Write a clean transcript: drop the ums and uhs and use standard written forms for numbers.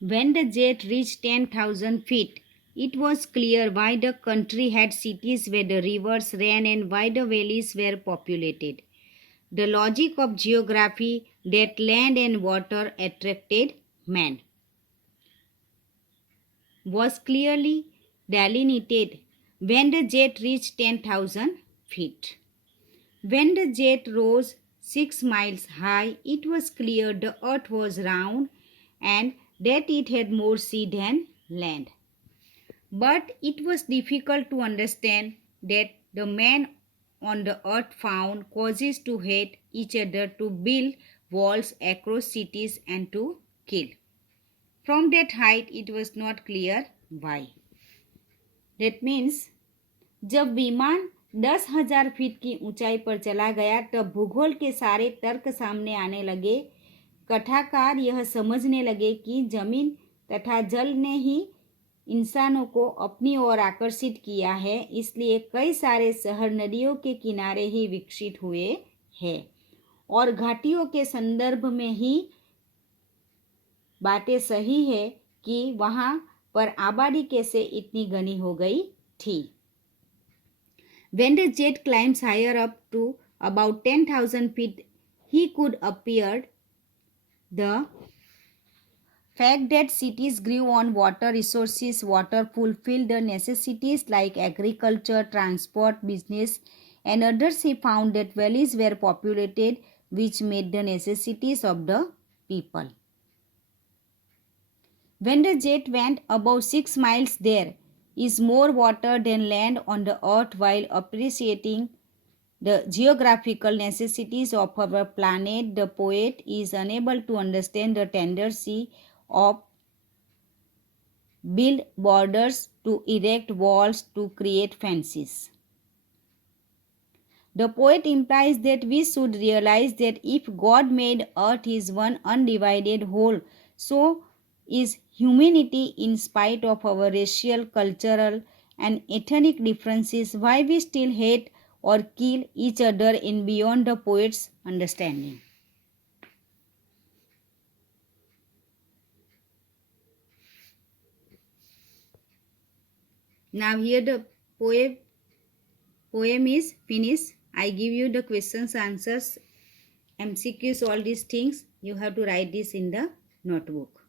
When the jet reached 10,000 feet, it was clear why the country had cities where the rivers ran and why the valleys were populated. The logic of geography that land and water attracted man was clearly delineated when the jet reached 10,000 feet. When the jet rose 6 miles high, it was clear the earth was round and that it had more sea than land. But it was difficult to understand that the men on the earth found causes to hate each other, to build walls across cities, and to kill. From that height, it was not clear why. That means जब विमान 10,000 feet की ऊंचाई पर चला गया तब भूगोल के सारे तर्क सामने आने लगे। कथाकार यह समझने लगे कि जमीन तथा जल ने ही इंसानों को अपनी ओर आकर्षित किया है, इसलिए कई सारे शहर नदियों के किनारे ही विकसित हुए हैं और घाटियों के संदर्भ में ही बातें सही है कि वहाँ पर आबादी कैसे इतनी घनी हो गई थी। When the jet climbs higher up to about 10,000 feet, he could appear the fact that cities grew on water resources. Water fulfilled the necessities like agriculture, transport, business, and others. He found that valleys were populated, which made the necessities of the people. When the jet went above 6 miles, there is more water than land on the earth. While appreciating the geographical necessities of our planet, the poet is unable to understand the tendency of build borders, to erect walls, to create fences. The poet implies that we should realize that if God made earth is one undivided whole, so is humanity. In spite of our racial, cultural, and ethnic differences, why we still hate or kill each other in beyond the poet's understanding. Now here the poem is finished. I give you the questions, answers, MCQs, all these things. You have to write this in the notebook.